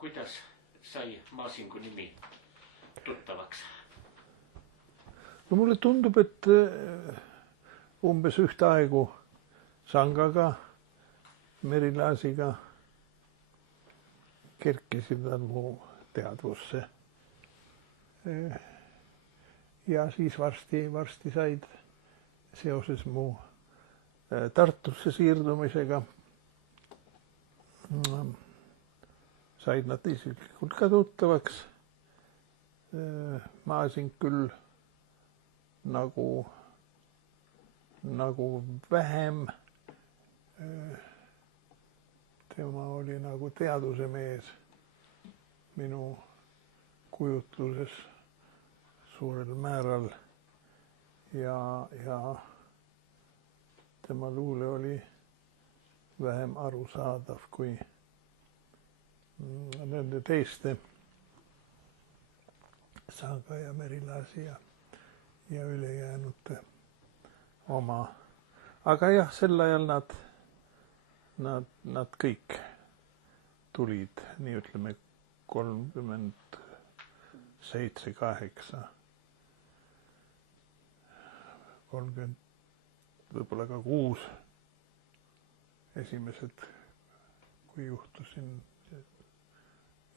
Kuidas sai Maasingu nimi tuttavaks? No mulle tundub, et umbes ühtaegu Sangaga, Merilaasiga kerkisid nad mu teadvusse. Ja siis varsti said seoses mu Tartusse siirdumisega said nad isiklikult ka tuttavaks. Maasing küll nagu vähem. Tema oli nagu teaduse mees minu kujutluses suurel määral ja tema luule oli vähem arusaadav kui nende teiste Sanga ja Merilaasi ja ülejäänute oma. Aga jah, sel ajal nad kõik tulid, nii ütleme 37, 8, 30, võib-olla ka 6 esimesed, kui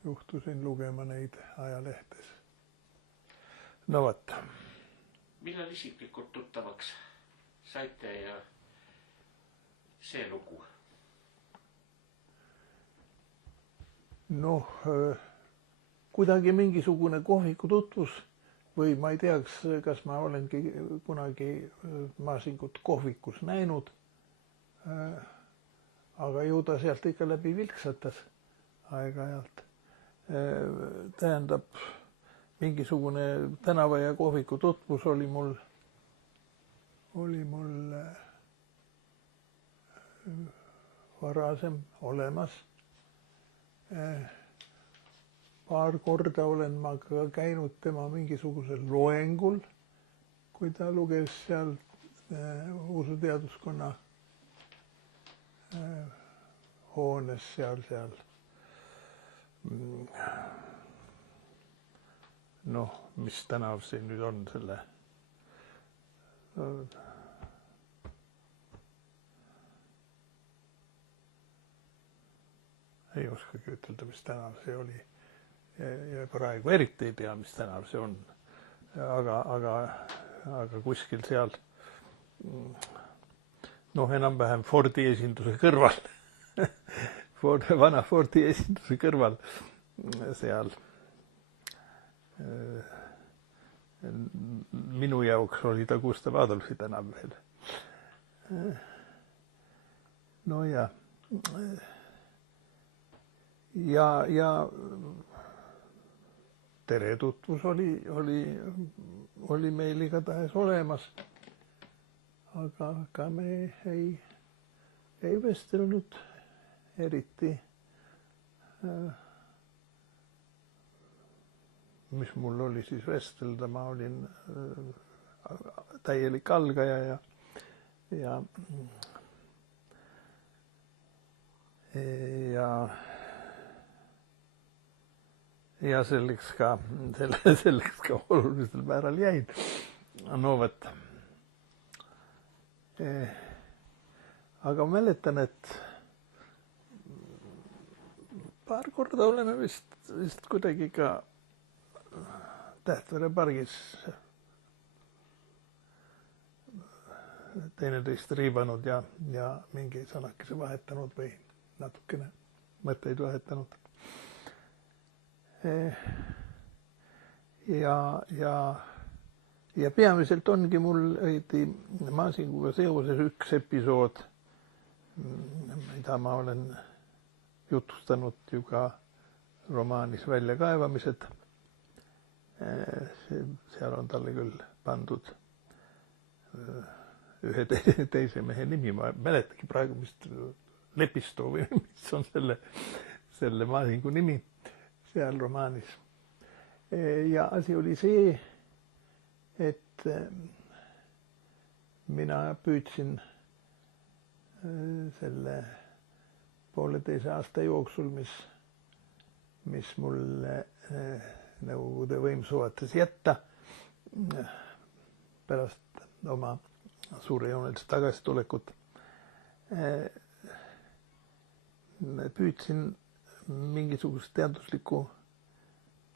juhtusin lugema neid ajalehtes. No vot. Millal isiklikult tuttavaks saite ja see lugu? Noh, kuidagi mingisugune kohviku tutvus või ma ei teaks, kas ma olengi kunagi Maasingut kohvikus näinud, aga ju ta sealt ikka läbi vilksatas aeg-ajalt. Tähendab, mingisugune tänava ja kohviku tutvus oli mul varasem olemas. Paar korda olen ma ka käinud tema mingisugusel loengul, kui ta luges seal usuteaduskonna hoones seal. Noh, mis tänav siin nüüd on selle? Ei oskagi ütelda, mis tänav see oli. Ja praegu eriti ei tea, mis tänav see on. Aga kuskil seal, noh, enam-vähem Fordi esinduse kõrval, vana Fordi esinduse kõrval seal minu jaoks oli ta Gustav Adolfi tänav veel. No ja teretutvus oli meil igatahes olemas, aga me ei vestelnud eriti. Mis mul oli siis vestelda, ma olin täielik algaja ja selleks ka olulisel määral jäin. No võt. Aga mäletan, et paar korda oleme vist kuidagi ka Tähtvere pargis teineteist riibanud ja mingi sõnakese vahetanud või natukene mõtteid vahetanud. Ja peamiselt ongi mul Maasinguga seoses üks episood, mida ma olen jutustanud ju ka romaanis Väljakaevamised. Seal on talle küll pandud ühe teise mehe nimi, ma mäletagi praegu vist Lepisto või mis on selle Maasingu nimi seal romaanis. Ja asi oli see, et mina püüdsin selle 1,5 aasta jooksul, mis mis mulle Nõukogude võim suvatas jätta pärast oma suurejoonelist tagasitulekut. Püüdsin mingisugust teaduslikku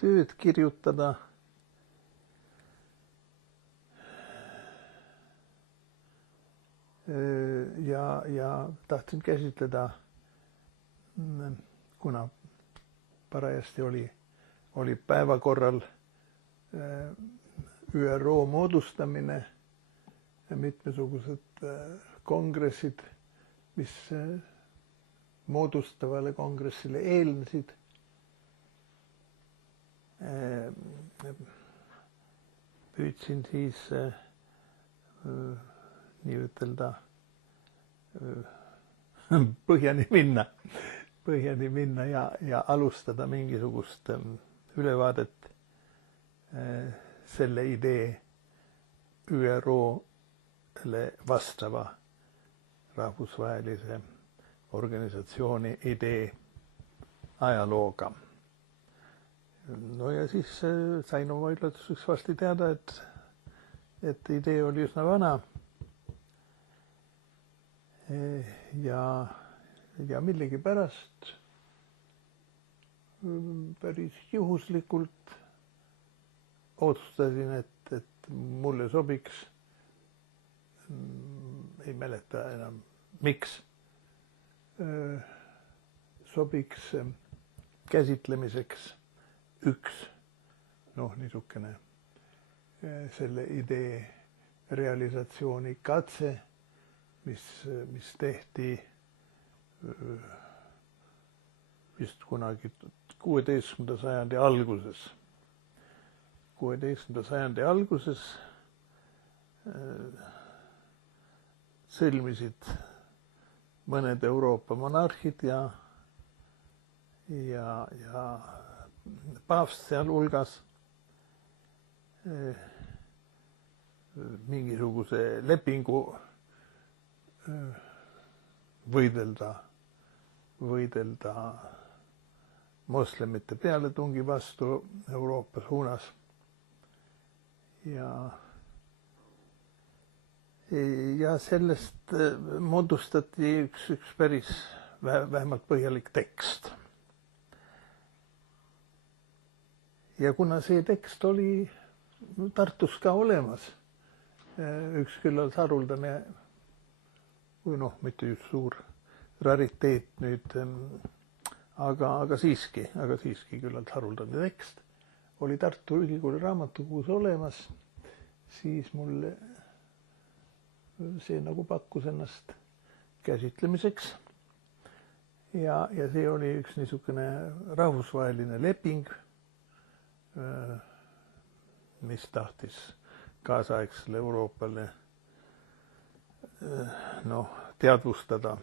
tööd kirjutada ja tahtsin käsitleda, kuna parajasti oli päevakorral ÜRO moodustamine ja mitmesugused kongressid, mis moodustavale kongressile eelnesid. Püüdsin siis nii ütelda põhjani minna ja alustada mingisugust ülevaadet selle idee ÜRO-le vastava rahvusvahelise organisatsiooni idee ajalooga. No ja siis sain oma üllatuseks varsti teada, et idee oli üsna vana ja millegipärast päris juhuslikult otsustasin, et mulle sobiks, ei mäleta enam miks, sobiks käsitlemiseks üks niisugune selle idee realisatsiooni katse, mis tehti vist kunagi 16. sajandi alguses. 16. sajandi alguses sõlmisid mõned Euroopa monarhid ja paavst sealhulgas mingisuguse lepingu võidelda moslemite pealetungi vastu Euroopa suunas. Ja sellest moodustati üks päris vähemalt põhjalik tekst. Ja kuna see tekst oli Tartus ka olemas, üks küllalt haruldane, või mitte just suur rariteet nüüd, aga siiski küllalt haruldane tekst, oli Tartu Ülikooli raamatukogus olemas, siis mulle see nagu pakkus ennast käsitlemiseks. Ja see oli üks niisugune rahvusvaheline leping, mis tahtis kaasaegsele Euroopale teadvustada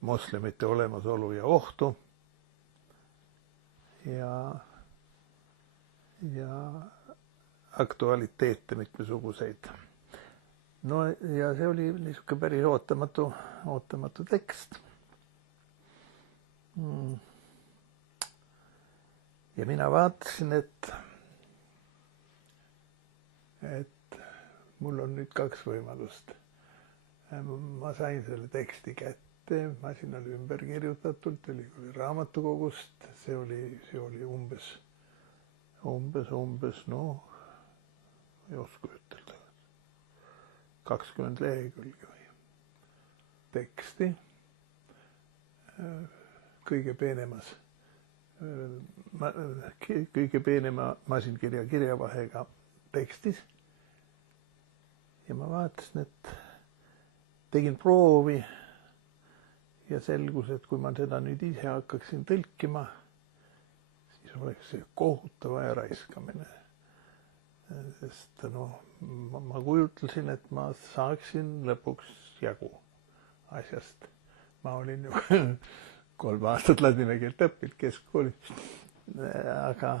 moslemite olemasolu ja ohtu ja aktualiteete mitmesuguseid. Ja see oli niisugune päris ootamatu tekst. Ja mina vaatasin, et mul on nüüd kaks võimalust. Ma sain selle teksti kätte, masinal ümber kirjutatult, ülikooli raamatukogust, see oli umbes, ei oska ütelda, 20 lehekülge või teksti, kõige peenema masinkirja kirjavahega tekstis. Ja ma vaatasin, et tegin proovi ja selgus, et kui ma seda nüüd ise hakkaksin tõlkima, siis oleks see kohutav aja raiskamine. Sest ma kujutlesin, et ma saaksin lõpuks jagu asjast. Ma olin ju 3 aastat ladina keelt õppinud keskkoolis, aga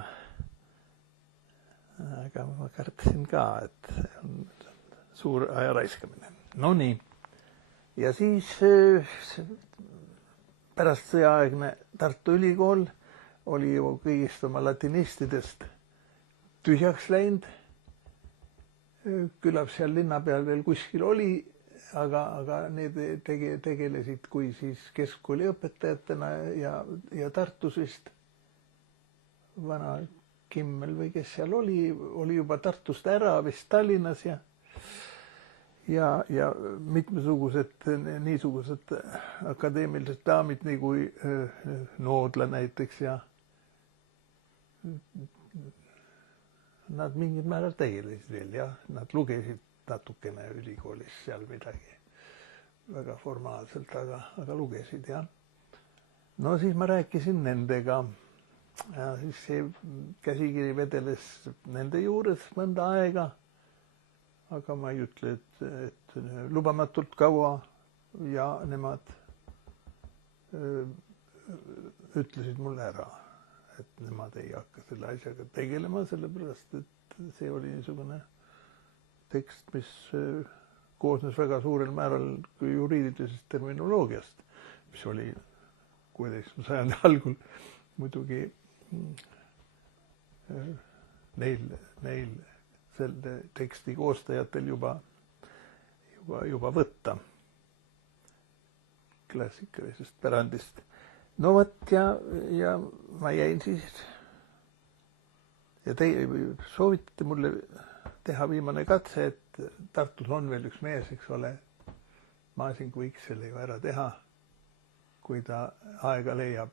ma kartsin ka, et on suur aja raiskamine. No nii. Ja siis pärast sõjaaegne Tartu Ülikool oli ju kõigist oma latinistidest tühjaks läinud. Küllap seal linna peal veel kuskil oli, aga need tegelesid kui siis keskkooli õpetajatena ja Tartus vist vana Kimmel või kes seal oli juba Tartust ära vist Tallinnas ja mitmesugused niisugused akadeemilised daamid nagu Noodla näiteks ja nad mingil määral tegelesid veel ja nad lugesid natukene ülikoolis seal midagi väga formaalselt, aga lugesid ja no siis ma rääkisin nendega ja siis see käsikiri vedeles nende juures mõnda aega, aga ma ei ütle, et lubamatult kaua ja nemad ütlesid mulle ära, et nemad ei hakka selle asjaga tegelema, sellepärast et see oli niisugune tekst, mis koosnes väga suurel määral juriidilisest terminoloogiast, mis oli 16. sajandi algul muidugi neil selle teksti koostajatel juba võtta klassikalisest pärandist. No vot ja ma jäin siis ja teie soovitate mulle teha viimane katse, et Tartus on veel üks mees, eks ole, Masing võiks selle ju ära teha, kui ta aega leiab.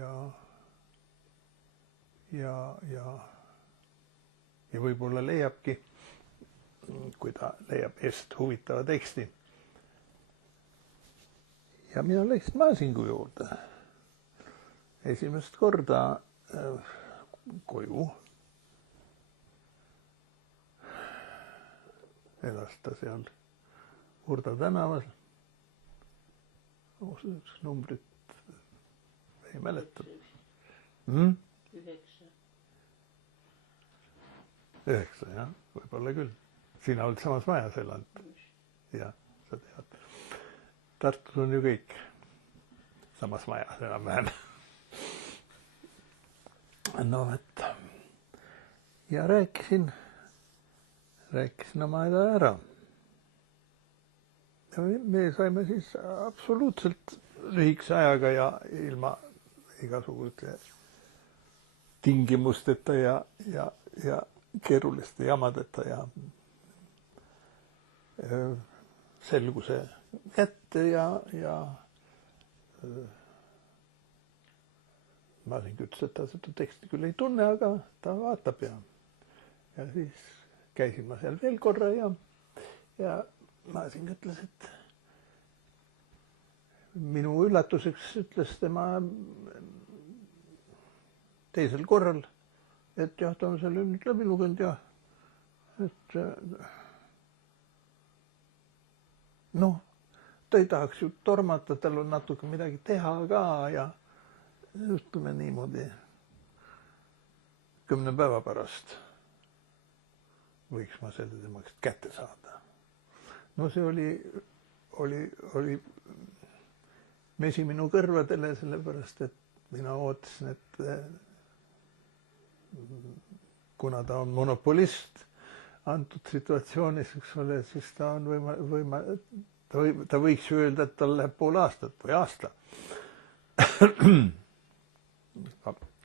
Ja võib-olla leiabki, kui ta leiab eest huvitava teksti. Ja mina läksin Masingu juurde esimest korda koju. Elas ta seal Urda tänaval. Numbrit ei mäleta. 9, jah, võib-olla küll. Sina oled samas majas elanud. Ja, sa tead. Tartus on ju kõik samas majas enam-vähem. No et ja rääkisin oma eda ära. Ja me saime siis absoluutselt lühikese ajaga ja ilma igasuguse tingimusteta ja keeruliste jamadeta ja selguse kätte ja Masing ütles, et ta seda teksti küll ei tunne, aga ta vaatab ja siis käisin ma seal veel korra ja Masing ütles, et minu üllatuseks ütles tema teisel korral, et jah, ta on selle nüüd läbi lugenud ja et noh, ta ei tahaks ju tormata, tal on natuke midagi teha ka ja ütleme niimoodi 10 päeva pärast võiks ma selle temast kätte saada. No see oli mesi minu kõrvadele, sellepärast et mina ootasin, et kuna ta on monopolist antud situatsioonis, eks ole, siis ta on ta võiks ju öelda, et tal läheb pool aastat või aasta.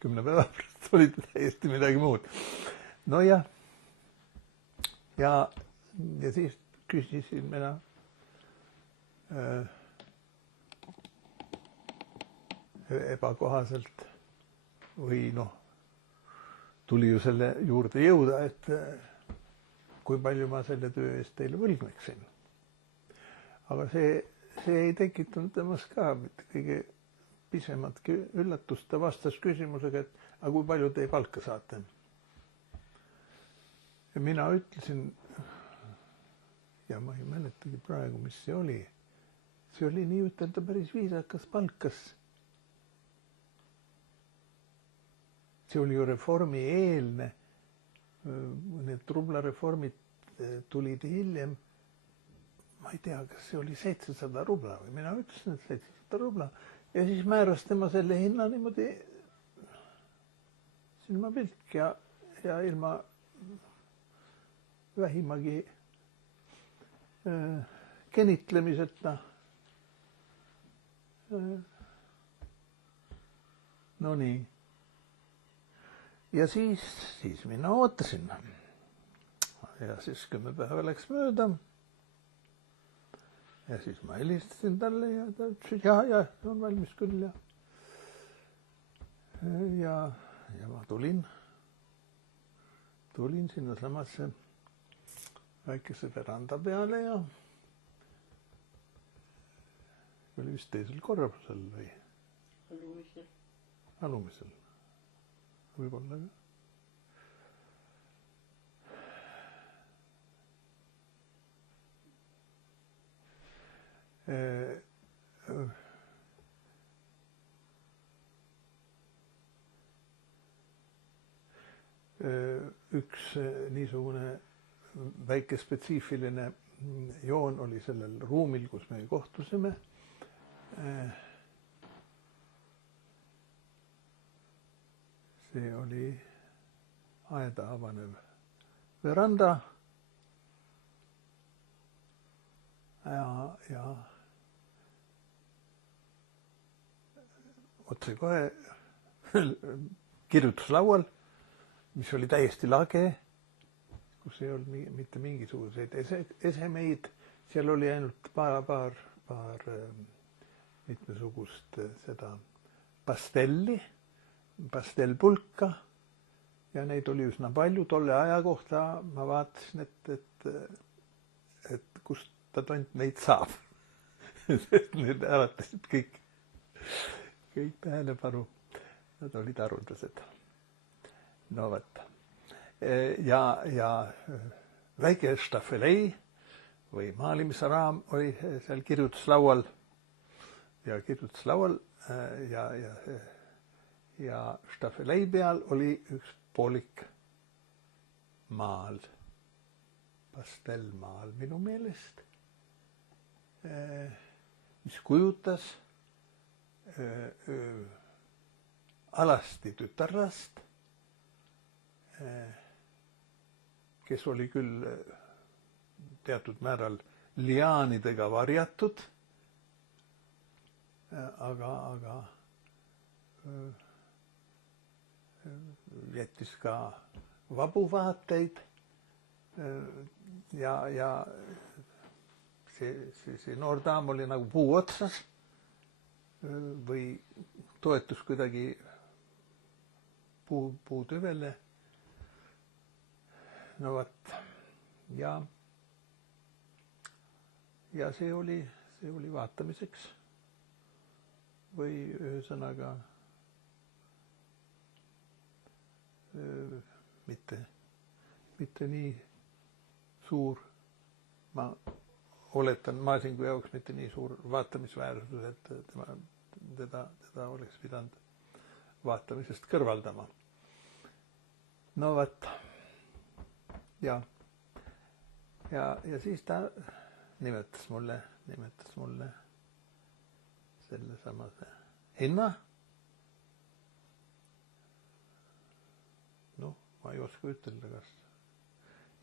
10 päeva pärast oli täiesti midagi muud. No ja siis küsisin mina ebakohaselt või noh, tuli ju selle juurde jõuda, et kui palju ma selle töö eest teile võlgneksin. Aga see ei tekitanud temas ka mitte kõige pisematki üllatust. Ta vastas küsimusega, et aga kui palju te palka saate? Ja mina ütlesin, ja ma ei mäletagi praegu, mis see oli. See oli nii ütelda päris viisakas palkas. See oli ju reformi eelne. Need rublareformid tulid hiljem. Ma ei tea, kas see oli 700 rubla või mina ütlesin, et 700 rubla. ja siis määras tema selle hinna niimoodi silmapilk ja ilma vähimagi kenitlemiseta. No nii. Ja siis minna ootasin. Ja siis 10 päeva läks mööda. Ja siis ma helistasin talle ja ta ütles, ja on valmis küll. Ja ma tulin sinna samasse väikese veranda peale ja oli vist teisel korrusel või alumisel. Võib-olla ka. Üks niisugune väike spetsiifiline joon oli sellel ruumil, kus me kohtusime. See oli aeda avanev veranda ja otse kohe kirjutuslaual, mis oli täiesti lage, kus ei olnud mitte mingisuguseid esemeid, seal oli ainult paar mitmesugust seda pastellpulka ja neid oli üsna palju. Tolle aja kohta ma vaatasin, et kust ta tont neid saab. Sest need äratasid kõik tähelepanu. Nad olid haruldased. No võtta. Ja väike stafelei või maalimisraam oli seal kirjutuslaual ja stafelei peal oli üks poolik maal, pastellmaal minu meelest, mis kujutas alasti tütarlast, kes oli küll teatud määral liaanidega varjatud, aga jättis ka vabu vaateid ja see noor daam oli nagu puu otsas või toetus kuidagi puutüvele. No võt. Ja see oli vaatamiseks või ühesõnaga mitte nii suur, ma oletan Maasingu jaoks mitte nii suur vaatamisväärsus, et teda oleks pidanud vaatamisest kõrvaldama. No võt. Ja siis ta nimetas mulle selle samase hinna. No, ma ei oska ütelda, kas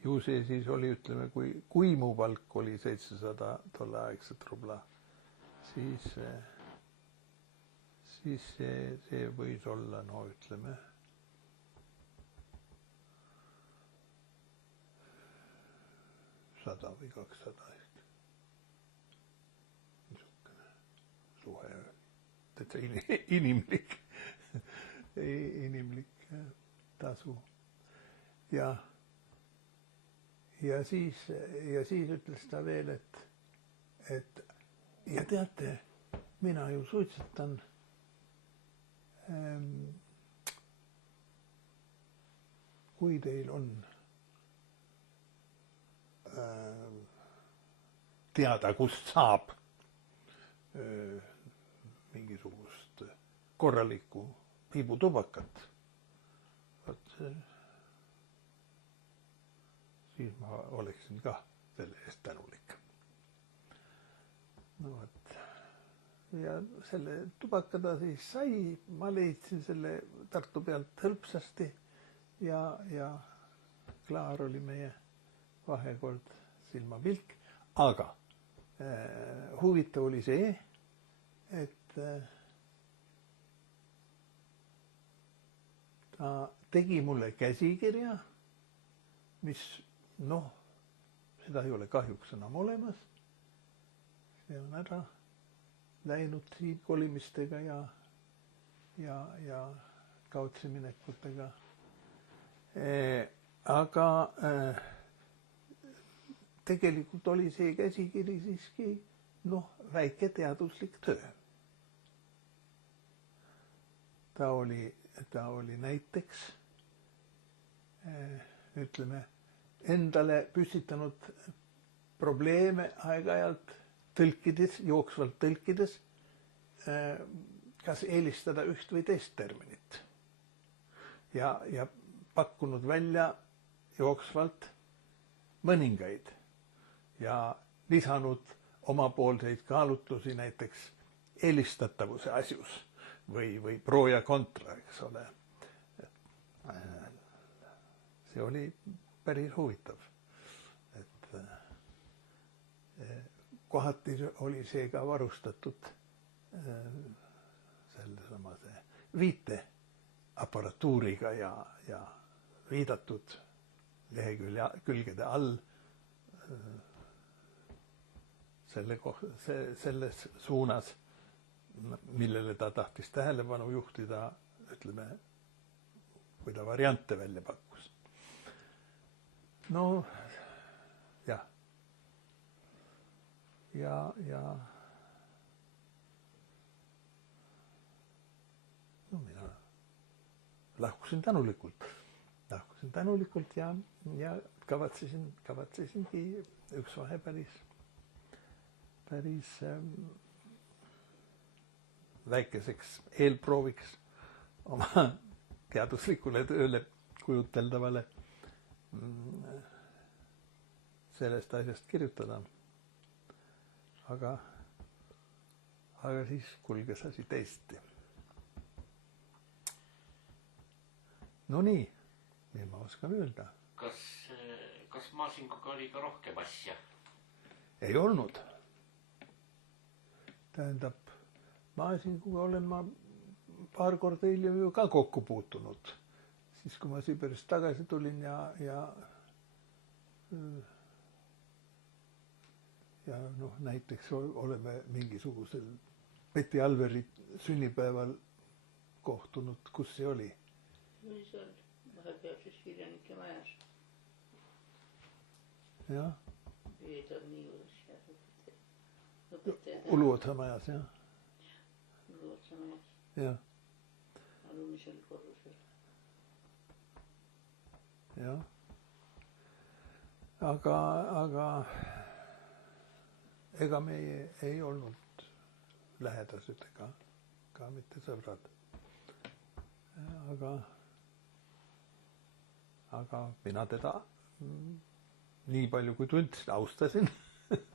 ju see siis oli, ütleme, kui mu palk oli 700 tolleaegset rubla, siis see võis olla, no ütleme, 100 või 200 ehk. Niisugune suhe, täitsa inimlik tasu. Ja siis ütles ta veel, et ja teate, mina ju suitsetan kui teil on teada, kust saab mingisugust korralikku piibutubakat, siis ma oleksin ka selle eest tänulik. No, ja selle tubaka ta siis sai, ma leidsin selle Tartu pealt hõlpsasti ja klaar oli meie vahekord silmapilk, aga huvitav oli see, et ta tegi mulle käsikirja, mis noh, seda ei ole kahjuks enam olemas. See on ära läinud siin kolimistega ja kaotseminekutega. Aga tegelikult oli see käsikiri siiski noh, väike teaduslik töö. Ta oli näiteks, ütleme, endale püstitanud probleeme aeg-ajalt tõlkides, jooksvalt tõlkides, kas eelistada üht või teist terminit. Ja pakkunud välja jooksvalt mõningaid ja lisanud omapoolseid kaalutlusi näiteks eelistatavuse asjus või pro ja kontra, eks ole. See oli päris huvitav. Kohati oli see ka varustatud sellesamase viiteaparatuuriga ja viidatud lehekülgede all selles suunas, millele ta tahtis tähelepanu juhtida, ütleme, kui ta variante välja pakkus. No jah. Ja no mina lahkusin tänulikult ja kavatsesingi üks vahe päris väikeseks eelprooviks oma teaduslikule tööle kujuteldavale sellest asjast kirjutada. Aga siis kulges asi teisiti. No nii, mis ma oskan öelda. Kas Maasinguga oli ka rohkem asja? Ei olnud. Tähendab, Maasinguga olen ma paar korda hiljem ju ka kokku puutunud. Siis kui ma Sibirist tagasi tulin ja noh, näiteks oleme mingisugusel Peti Alveri sünnipäeval kohtunud, kus see oli? Oli seal vahepealses kirjanike majas. Jah. Veedal nii juures ja õpetajad. Uluotsa majas, jah. Uluotsa majas. Jah. Alumisel korrusel. Jah. Aga ega meie ei olnud lähedased ka mitte sõbrad. Aga mina teda nii palju kui tundsin, austasin